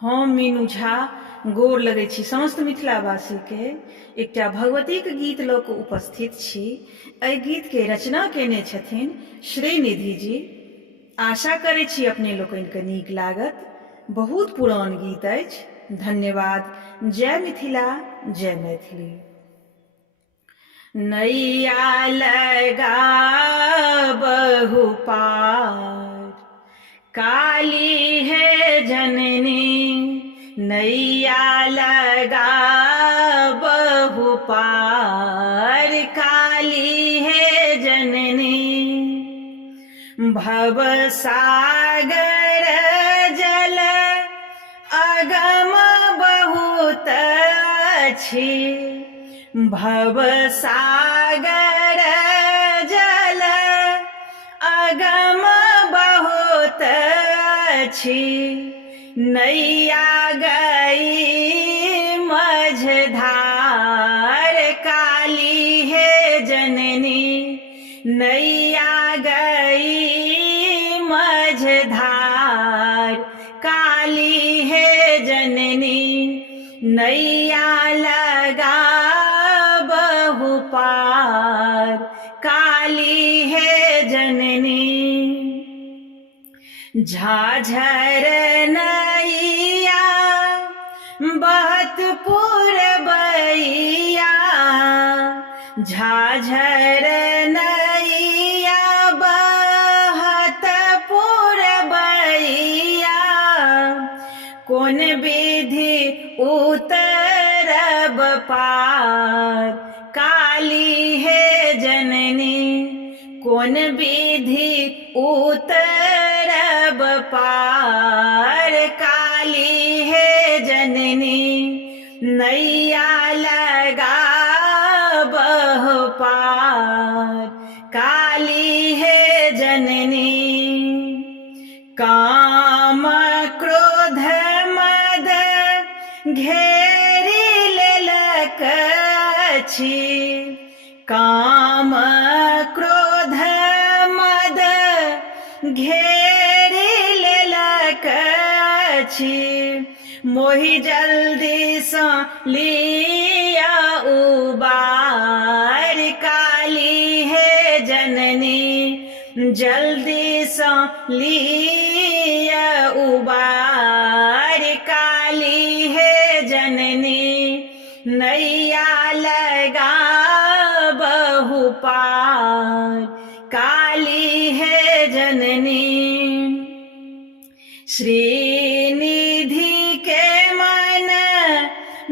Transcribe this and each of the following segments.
हम मीनू झा गोर लगै छी समस्त मिथिलावासी के। एकटा भगवतीक गीत लऽ कऽ उपस्थित छी। एहि गीत के रचना केने छथिन श्रीनिधि जी। आशा करै छी अपने लोकनिके नीक लागत। बहुत पुरान गीत अछि। धन्यवाद। जय मिथिला, जय मैथिली। नैया लगा बहु पार, काली है जननी। नैया लगा बहु पार, काली है जननी। भव सागर जल अगम बहुत अछि। भव सागर जल अगम बहुत अछि। नैया गई मझधार, काली है जननी। नैया गई मझधार, काली है जननी। नैया लगा बहु पार, काली है जननी। झाझर नैया बहत पुरबैया। झाझर नैया बहत पुरबैया। कोन विधि उतरब पार, काली है जननी। कोन विधि उतरब पार, काली है जननी। नैया लगा बहु पार, काली है जननी। काम क्रोध मद घेरी लेलक अछि। काम क्रोध मद घेरी लेलक अछि। मोहि जल्दी सँ लिया उबार, काली है जननी। जल्दी सँ लिया उबार, काली है जननी। नैया लगा बहु पार, काली है जननी। श्रीनिधि के मन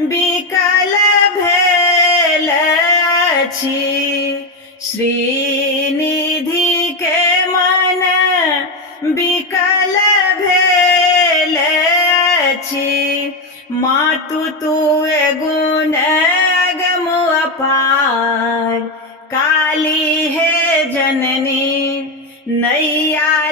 विकल भेल अछि। श्रीनिधि के मन विकल भेल अछि। मातु तुए गुण अगम अपार, काली है जननी। नैया